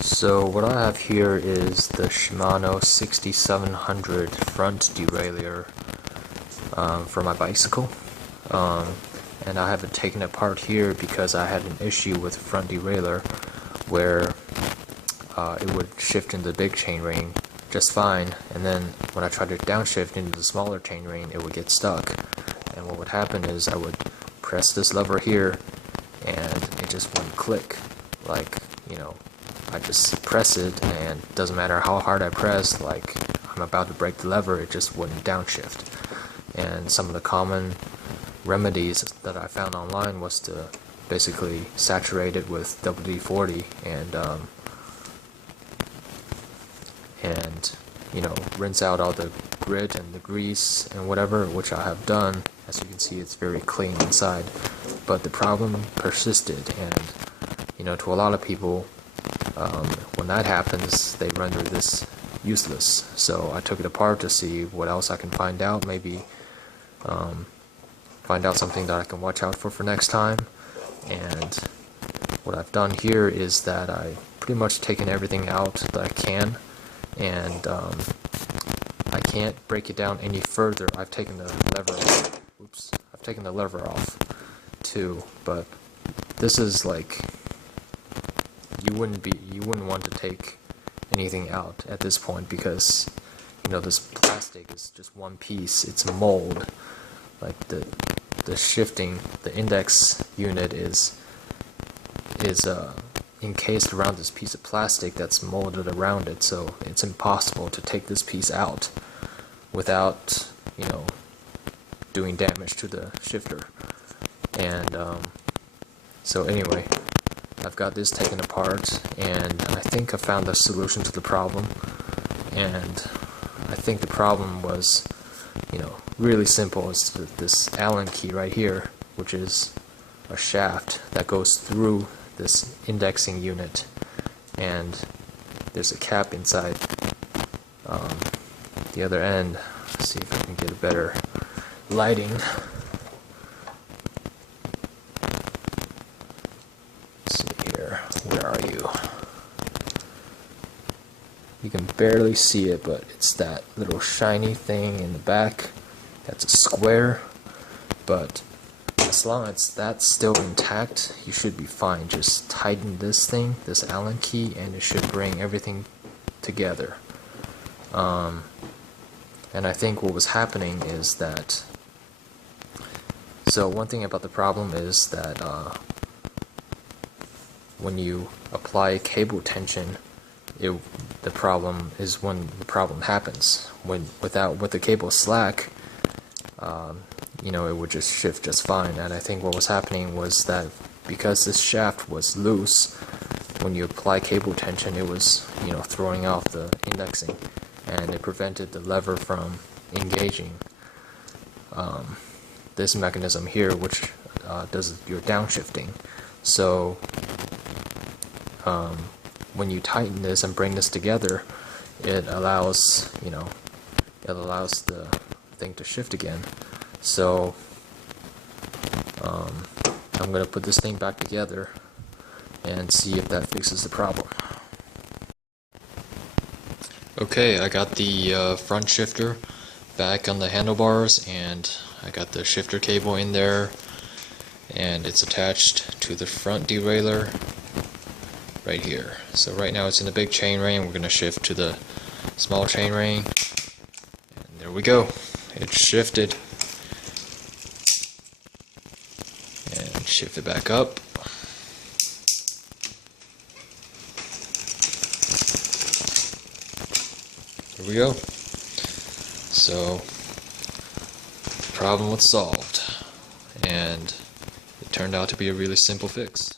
So what I have here is the Shimano 6700 front derailleur for my bicycle, and I have it taken apart here because I had an issue with the front derailleur where it would shift into the big chainring just fine, and then when I tried to downshift into the smaller chainring it would get stuck, and what would happen is I would press this lever here and it just wouldn't click. Like, you know, I just press it and it doesn't matter how hard I press, like I'm about to break the lever, it just wouldn't downshift. And some of the common remedies that I found online was to basically saturate it with WD-40 and you know, rinse out all the grit and the grease and whatever, which I have done. As you can see, it's very clean inside, but the problem persisted, and you know, to a lot of people, when that happens, they render this useless. So I took it apart to see what else I can find out, maybe find out something that I can watch out for next time. And what I've done here is that I pretty much taken everything out that I can, and I can't break it down any further. I've taken the lever off. Oops, I've taken the lever off too, but this is like, you wouldn't want to take anything out at this point, because you know, this plastic is just one piece. It's a mold. Like the shifting, the index unit is encased around this piece of plastic that's molded around it, so it's impossible to take this piece out without, you know, doing damage to the shifter. And so anyway, I've got this taken apart, and I think I found a solution to the problem. And I think the problem was, you know, really simple. It's this Allen key right here, which is a shaft that goes through this indexing unit, and there's a cap inside the other end. Let's see if I can get a better lighting. Let's see here, where are you? You can barely see it, but it's that little shiny thing in the back. That's a square, but as long as that's still intact, you should be fine. Just tighten this thing, this Allen key, and it should bring everything together. And I think what was happening is that, so one thing about the problem is that when you apply cable tension, the problem is when the problem happens. With the cable slack, you know, it would just shift just fine. And I think what was happening was that because this shaft was loose, when you apply cable tension, it was, you know, throwing off the indexing, and it prevented the lever from engaging this mechanism here, which does your downshifting. So when you tighten this and bring this together, it allows, you know, it allows the thing to shift again. So I'm going to put this thing back together and see if that fixes the problem. Okay, I got the front shifter back on the handlebars, and I got the shifter cable in there, and it's attached to the front derailleur right here. So right now it's in the big chainring. We're going to shift to the small chainring, and there we go. It shifted. And shift it back up. Here we go. So the problem was solved, and it turned out to be a really simple fix.